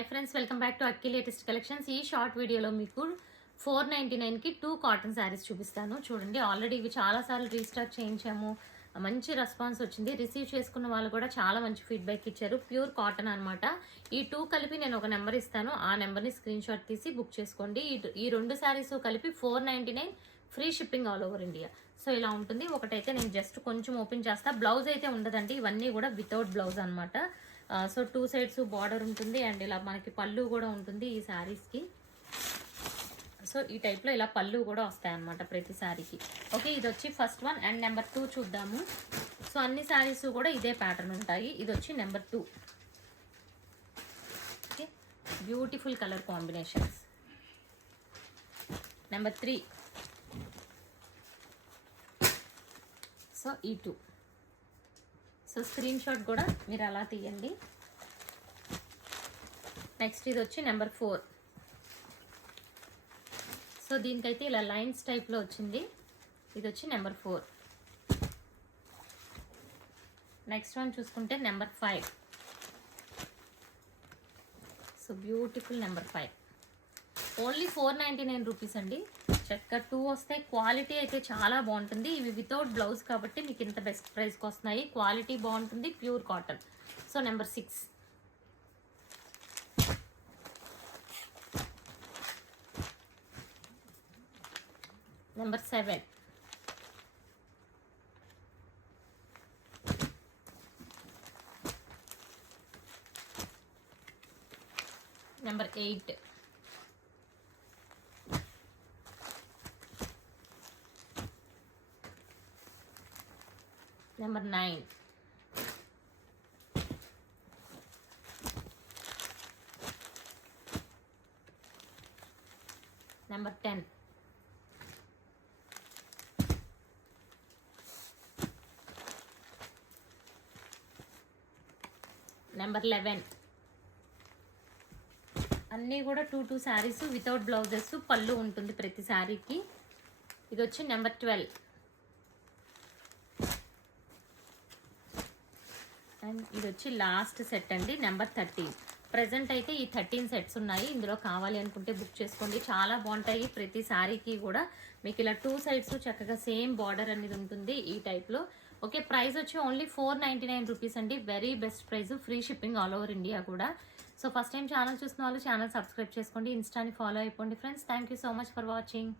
Hi friends, welcome back to Akki latest collections. ఈ short వీడియోలో మీకు 499కి 2 కాటన్ శారీస్ చూపిస్తాను. చూడండి, ఆల్రెడీ ఇవి చాలాసార్లు రీస్టాక్ చేయించాము, మంచి రెస్పాన్స్ వచ్చింది. రిసీవ్ చేసుకున్న వాళ్ళు కూడా చాలా మంచి ఫీడ్బ్యాక్ ఇచ్చారు. ప్యూర్ కాటన్ అనమాట. ఈ 2 కలిపి నేను ఒక నెంబర్ ఇస్తాను, ఆ నెంబర్ని స్క్రీన్ షాట్ తీసి బుక్ చేసుకోండి. ఈ 2 శారీస్ కలిపి 499, free shipping all over India. So ఇలా ఉంటుంది. ఒకటైతే నేను జస్ట్ కొంచెం ఓపెన్ చేస్తా. బ్లౌజ్ అయితే ఉండదండి, ఇవన్నీ కూడా వితౌట్ బ్లౌజ్ అనమాట. సో 2 సైడ్స్ బార్డర్ ఉంటుంది అండ్ ఇలా మనకి పళ్ళు కూడా ఉంటుంది ఈ శారీస్కి. సో ఈ టైప్లో ఇలా పళ్ళు కూడా వస్తాయి అన్నమాట ప్రతి శారీకి. ఓకే, ఇది వచ్చి ఫస్ట్ వన్. అండ్ నెంబర్ 2 చూద్దాము. సో అన్ని శారీస్ కూడా ఇదే ప్యాటర్న్ ఉంటాయి. ఇది వచ్చి number 2. Okay, beautiful colour combinations. Number 3. So ఈ 2. సో స్క్రీన్ షాట్ కూడా మీరు అలా తీయండి. నెక్స్ట్ ఇది వచ్చి నెంబర్ 4. సో దీనికైతే ఇలా లైన్స్ టైప్లో వచ్చింది. ఇది వచ్చి నెంబర్ 4. నెక్స్ట్ వన్ చూసుకుంటే number 5. So beautiful number 5. Only 499 rupees అండి. చక్కగా 2 వస్తే క్వాలిటీ అయితే చాలా బాగుంటుంది. ఇవి వితౌట్ బ్లౌజ్ కాబట్టి మీకు ఇంత బెస్ట్ ప్రైస్కి వస్తున్నాయి. క్వాలిటీ బాగుంటుంది, pure cotton. So number 6. Number 7. Number 8. Number 9. Number 10. Number 11. అన్నీ కూడా 2 శారీస్ వితౌట్ బ్లౌజెస్, పళ్ళు ఉంటుంది ప్రతి శారీకి. ఇది వచ్చి నెంబర్ 12. అండ్ ఇది వచ్చి లాస్ట్ సెట్ అండి, నెంబర్ 13. ప్రజెంట్ అయితే ఈ 13 సెట్స్ ఉన్నాయి. ఇందులో కావాలి అనుకుంటే బుక్ చేసుకోండి. చాలా బాగుంటాయి. ప్రతి శారీకి కూడా మీకు ఇలా 2 సైడ్స్ చక్కగా సేమ్ బార్డర్ అనేది ఉంటుంది ఈ టైప్లో. ఓకే, ప్రైస్ వచ్చి ఓన్లీ 499 రూపీస్ అండి. Very best price, free shipping all over India కూడా. సో ఫస్ట్ టైం ఛానల్ చూస్తున్న వాళ్ళు ఛానల్ సబ్స్క్రైబ్ చేసుకోండి, ఇన్స్టాని ఫాలో అయిపోండి friends. Thank you so much for watching.